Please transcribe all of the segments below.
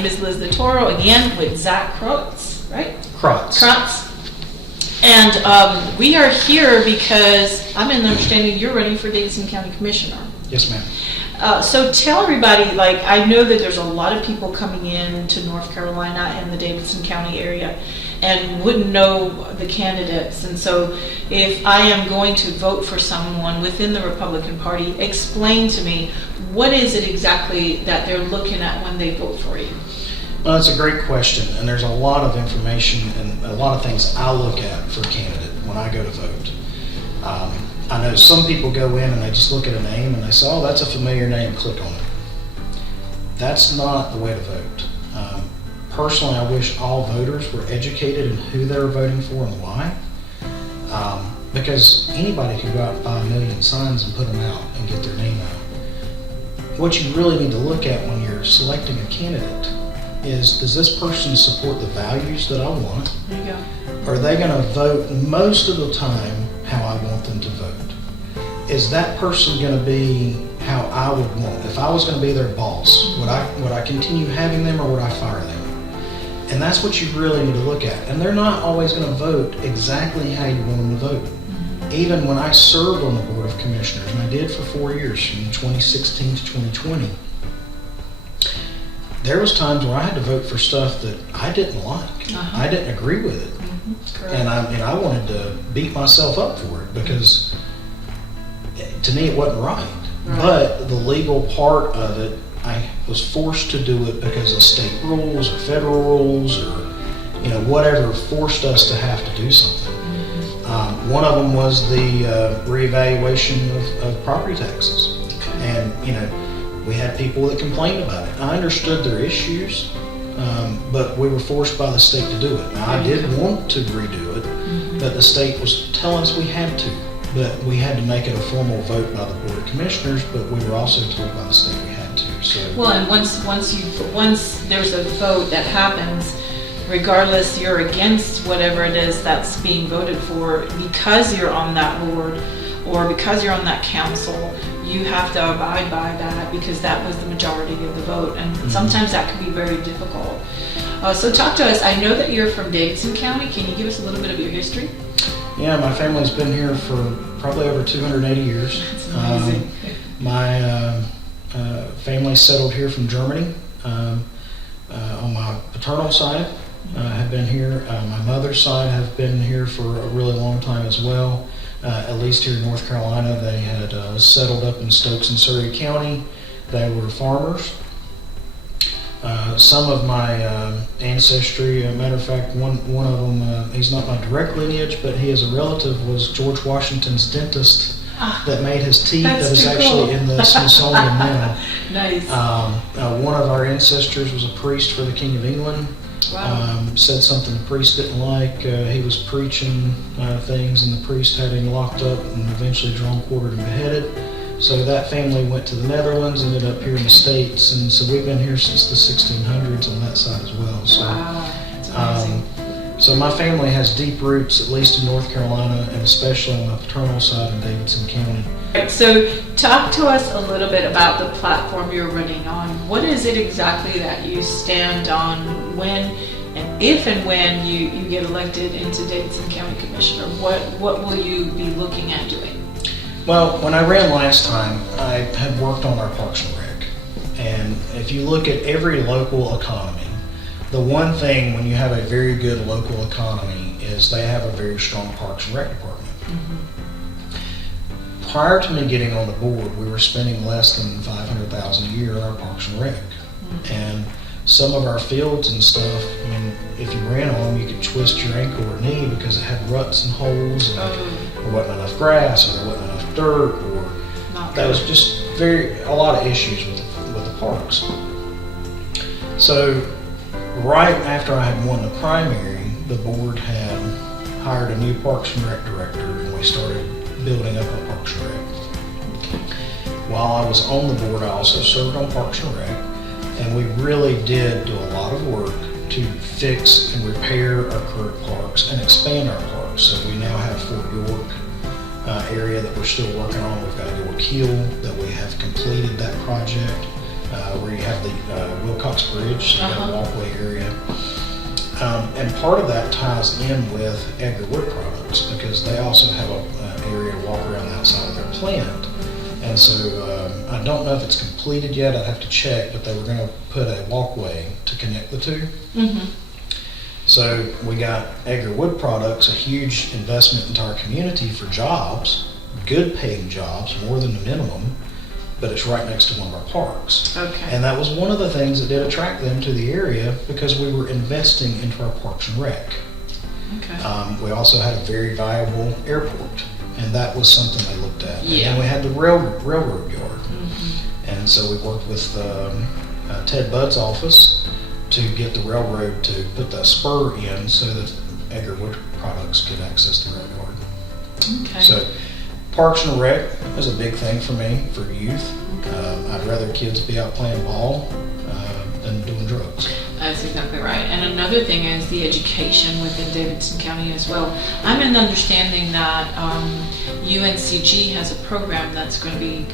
name is Liz Litoro, again with Zak Crotts, right? Crotts. And we are here because I'm in the understanding you're running for Davidson County Commissioner. Yes, ma'am. So tell everybody, like, I know that there's a lot of people coming in to North Carolina and the Davidson County area and wouldn't know the candidates. And so if I am going to vote for someone within the Republican Party, explain to me, what is it exactly that they're looking at when they vote for you? Well, that's a great question, and there's a lot of information and a lot of things I look at for a candidate when I go to vote. I know some people go in and they just look at a name and they say, oh, that's a familiar name, click on it. That's not the way to vote. Personally, I wish all voters were educated in who they're voting for and why. Because anybody could go out and buy 1 million signs and put them out and get their name out. What you really need to look at when you're selecting a candidate is, does this person support the values that I want? There you go. Are they going to vote most of the time how I want them to vote? Is that person going to be how I would want? If I was going to be their boss, would I continue having them or would I fire them? And that's what you really need to look at. And they're not always going to vote exactly how you want them to vote. Even when I served on the Board of Commissioners, and I did for 4 years, from 2016 to 2020, there was times where I had to vote for stuff that I didn't like. I didn't agree with it. And I wanted to beat myself up for it because to me it wasn't right. But the legal part of it, I was forced to do it because of state rules or federal rules or whatever forced us to have to do something. One of them was the reevaluation of property taxes. And we had people that complained about it. I understood their issues, but we were forced by the state to do it. Now, I did want to redo it, but the state was telling us we had to. But we had to make it a formal vote by the Board of Commissioners, but we were also told by the state we had to. So, well, and once there's a vote that happens, regardless you're against whatever it is that's being voted for, because you're on that board or because you're on that council, you have to abide by that because that was the majority of the vote, and sometimes that can be very difficult. So talk to us. I know that you're from Davidson County. Can you give us a little bit of your history? Yeah, my family's been here for probably over 280 years. That's amazing. My family settled here from Germany. On my paternal side, have been here. My mother's side have been here for a really long time as well. At least here in North Carolina, they had settled up in Stokes and Surrey County. They were farmers. Some of my ancestry, matter of fact, one of them, he's not my direct lineage, but he is a relative, was George Washington's dentist that made his teeth. That is actually in the Smithsonian now. Nice. One of our ancestors was a priest for the King of England. Wow. Said something the priest didn't like. He was preaching things, and the priest had him locked up and eventually drawn, quartered, and beheaded. So that family went to the Netherlands, ended up here in the States, and so we've been here since the 1600s on that side as well. So, wow, that's amazing. So my family has deep roots, at least in North Carolina, and especially on my paternal side in Davidson County. Right, so talk to us a little bit about the platform you're running on. What is it exactly that you stand on when, and if and when you get elected into Davidson County Commissioner? What will you be looking at doing? Well, when I ran last time, I had worked on our Parks and Rec. And if you look at every local economy, the one thing when you have a very good local economy is they have a very strong Parks and Rec department. Prior to me getting on the board, we were spending less than $500,000 a year on our Parks and Rec. And some of our fields and stuff, I mean, if you ran on them, you could twist your ankle or knee because it had ruts and holes, and there wasn't enough grass, or there wasn't enough dirt, or that was just a lot of issues with the parks. So right after I had won the primary, the board had hired a new Parks and Rec director, and we started building up our Parks and Rec. While I was on the board, I also served on Parks and Rec, and we really did do a lot of work to fix and repair our current parks and expand our parks. So we now have Fort York area that we're still working on. We've got York Hill that we have completed that project. where you have the Wilcox Bridge, so you got a walkway area. And part of that ties in with Edgar Wood Products because they also have an area to walk around the outside of their plant. And so I don't know if it's completed yet. I'd have to check, but they were going to put a walkway to connect the two. So we got Edgar Wood Products, a huge investment into our community for jobs, good paying jobs, more than the minimum, but it's right next to one of our parks. Okay. And that was one of the things that did attract them to the area because we were investing into our Parks and Rec. Okay. We also had a very viable airport, and that was something they looked at. Yeah. And then we had the railroad yard. And so we worked with Ted Budd's office to get the railroad to put that spur in so that Edgar Wood Products could access the rail yard. Okay. So Parks and Rec is a big thing for me, for youth. I'd rather kids be out playing ball than doing drugs. That's exactly right. And another thing is the education within Davidson County as well. I'm in the understanding that UNCG has a program that's going to be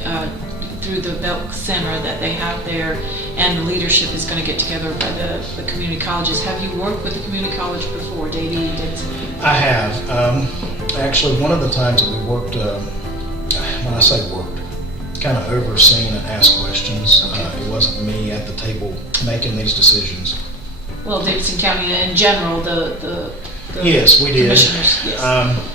through the Belk Center that they have there, and the leadership is going to get together by the community colleges. Have you worked with the community college before, Davidson? I have. Actually, one of the times that we worked, when I say worked, kind of overseen and asked questions. Okay. It wasn't me at the table making these decisions. Well, Davidson County in general, the Yes, we did. commissioners. Yes.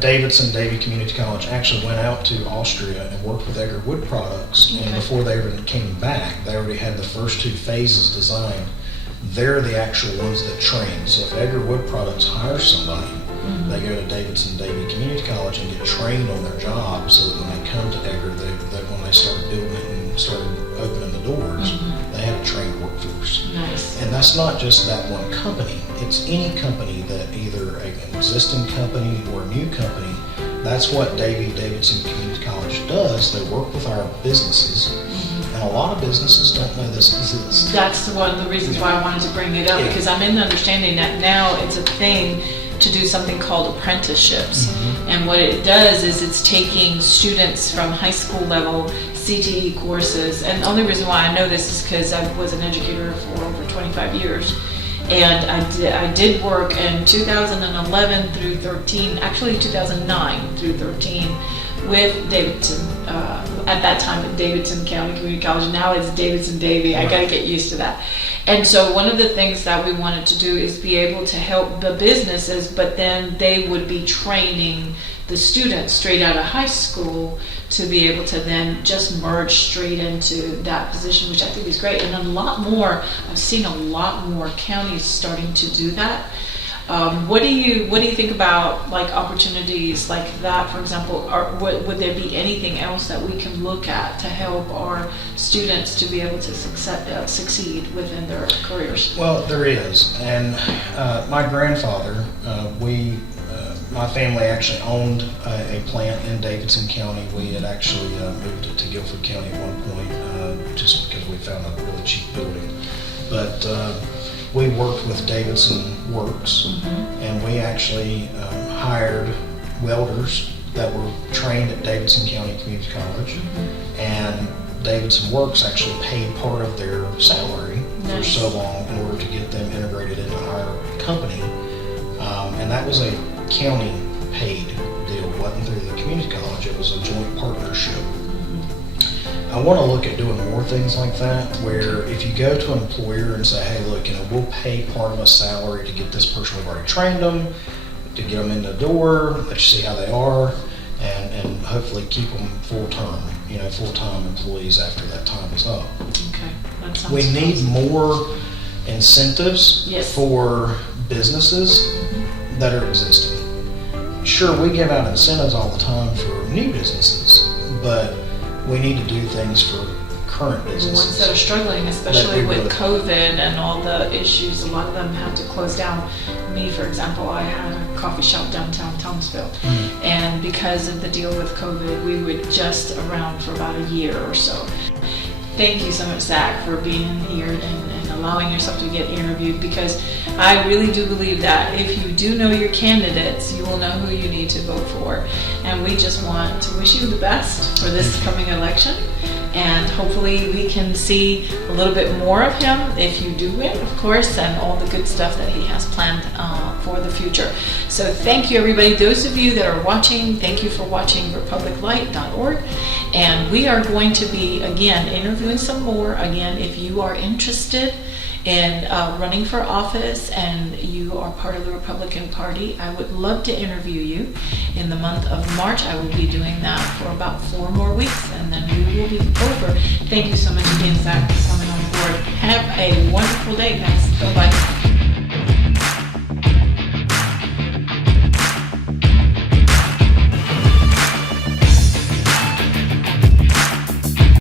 Davy Community College actually went out to Austria and worked with Edgar Wood Products, Okay. and before they even came back, they already had the first two phases designed. They're the actual ones that train. So if Edgar Wood Products hires somebody, they go to Davidson Community College and get trained on their job so that when they come to Edgar, that when they started building it and started opening the doors, they had a trained workforce. Nice. And that's not just that one company. It's any company that either an existing company or a new company. That's what Davidson Community College does. They work with our businesses. And a lot of businesses don't know this exists. That's one of the reasons why I wanted to bring it up, Yeah. because I'm in the understanding that now it's a thing to do something called apprenticeships. And what it does is it's taking students from high school level CTE courses. And the only reason why I know this is because I was an educator for over 25 years. And I did work in 2011 through 13, actually 2009 through 13, with Davidson, at that time at Davidson County Community College. Now it's Davidson Davy. I got to get used to that. And so one of the things that we wanted to do is be able to help the businesses, but then they would be training the students straight out of high school to be able to then just merge straight into that position, which I think is great. And a lot more, I've seen a lot more counties starting to do that. What do you think about like opportunities like that, for example? Would there be anything else that we can look at to help our students to be able to succeed within their careers? Well, there is. And my grandfather, my family actually owned a plant in Davidson County. We had actually moved it to Guilford County at one point just because we found a really cheap building. But we worked with Davidson Works, and we actually hired welders that were trained at Davidson County Community College, and Davidson Works actually paid part of their salary for so long in order to get them integrated into our company, and that was a county paid deal. It wasn't through the community college, it was a joint partnership. I want to look at doing more things like that, where if you go to an employer and say, hey, look, we'll pay part of a salary to get this person, we've already trained them, to get them in the door, let you see how they are, and hopefully keep them full-time employees after that time is up. Okay, that sounds We need awesome. more incentives for businesses that are existing. Sure, we give out incentives all the time for new businesses, but we need to do things for current The businesses. ones that are struggling, especially with COVID and all the issues, a lot of them have to close down. Me, for example, I had a coffee shop downtown Thomasville, and because of the deal with COVID, we were just around for about a year or so. Thank you so much, Zach, for being here and allowing yourself to get interviewed, because I really do believe that if you do know your candidates, you will know who you need to vote for. And we just want to wish you the best for this coming election. and hopefully we can see a little bit more of him if you do win, of course, and all the good stuff that he has planned for the future. So thank you, everybody. Those of you that are watching, thank you for watching republiclight.org, and we are going to be, again, interviewing some more. Again, if you are interested in running for office and you are part of the Republican Party, I would love to interview you. In the month of March, I will be doing that for about 4 more weeks, and then we will be over. Thank you so much again, Zach, for coming on board. Have a wonderful day, guys. Bye-bye.